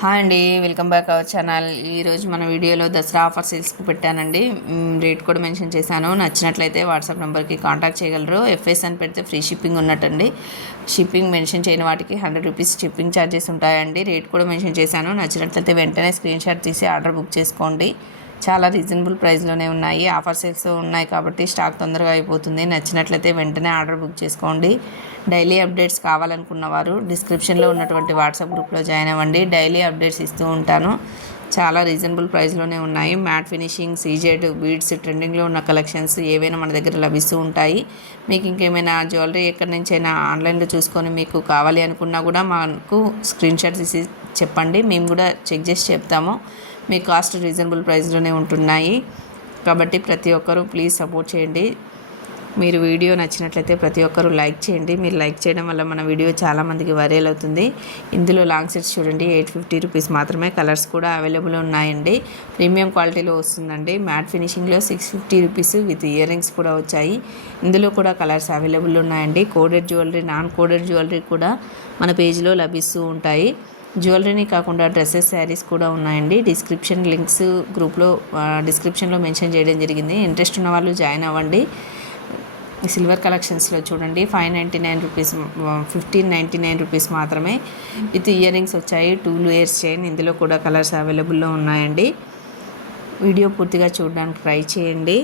Hi అండి welcome back our channel. ఈరోజు మన వీడియోలో దసరా ఆఫర్ సేల్స్కి పెట్టానండి. రేట్ కూడా మెన్షన్ చేశాను. నచ్చినట్లయితే వాట్సాప్ నెంబర్కి కాంటాక్ట్ చేయగలరు. ఎఫ్ఎస్ అని పెడితే ఫ్రీ షిప్పింగ్ ఉన్నట్టండి. షిప్పింగ్ మెన్షన్ చేయని వాటికి హండ్రెడ్ రూపీస్ షిప్పింగ్ ఛార్జెస్ ఉంటాయండి. రేట్ కూడా మెన్షన్ చేశాను. నచ్చినట్లయితే వెంటనే స్క్రీన్ షాట్ తీసి ఆర్డర్ బుక్ చేసుకోండి. చాలా రీజనబుల్ ప్రైస్లోనే ఉన్నాయి. ఆఫర్ సేల్స్ ఉన్నాయి కాబట్టి స్టాక్ తొందరగా అయిపోతుంది. నచ్చినట్లయితే వెంటనే ఆర్డర్ బుక్ చేసుకోండి. డైలీ అప్డేట్స్ కావాలనుకున్న వారు డిస్క్రిప్షన్లో ఉన్నటువంటి వాట్సాప్ గ్రూప్లో జాయిన్ అవ్వండి. డైలీ అప్డేట్స్ ఇస్తూ ఉంటాను. చాలా రీజనబుల్ ప్రైస్లోనే ఉన్నాయి. మ్యాట్ ఫినిషింగ్ సీజెడ్ బీడ్స్ ట్రెండింగ్లో ఉన్న కలెక్షన్స్ ఏవైనా మన దగ్గర లభిస్తూ ఉంటాయి. మీకు ఇంకేమైనా జ్యువెలరీ ఎక్కడి నుంచైనా ఆన్లైన్లో చూసుకొని మీకు కావాలి అనుకున్నా కూడా మాకు స్క్రీన్ షాట్ తీసి చెప్పండి. మేము కూడా చెక్ చేసి చెప్తాము. మీ కాస్ట్ రీజనబుల్ ప్రైస్లోనే ఉంటున్నాయి. కాబట్టి ప్రతి ఒక్కరూ ప్లీజ్ సపోర్ట్ చేయండి. మీరు వీడియో నచ్చినట్లయితే ప్రతి ఒక్కరూ లైక్ చేయండి. మీరు లైక్ చేయడం వల్ల మన వీడియో చాలామందికి వైరల్ అవుతుంది. ఇందులో లాంగ్ సెట్స్ చూడండి ఎయిట్ ఫిఫ్టీ రూపీస్ మాత్రమే కలర్స్ కూడా అవైలబుల్ ఉన్నాయండి. ప్రీమియం క్వాలిటీలో వస్తుందండి. Matte ఫినిషింగ్లో six fifty rupees with earrings కూడా వచ్చాయి. ఇందులో కూడా కలర్స్ అవైలబుల్ ఉన్నాయండి. Coated jewellery non coated jewellery కూడా మన పేజ్లో లభిస్తూ ఉంటాయి. జ్యువెలరీని కాకుండా డ్రెస్సెస్ శారీస్ కూడా ఉన్నాయండి. డిస్క్రిప్షన్ లింక్స్ గ్రూప్లో డిస్క్రిప్షన్లో మెన్షన్ చేయడం జరిగింది. ఇంట్రెస్ట్ ఉన్న వాళ్ళు జాయిన్ అవ్వండి. సిల్వర్ కలెక్షన్స్లో చూడండి five ninety nine rupees fifteen ninety nine rupees మాత్రమే. విత్ ఇయర్ రింగ్స్ వచ్చాయి టూ లేయర్స్ చైన్ ఇందులో కూడా కలర్స్ అవైలబుల్లో ఉన్నాయండి. వీడియో పూర్తిగా చూడడానికి ట్రై చేయండి.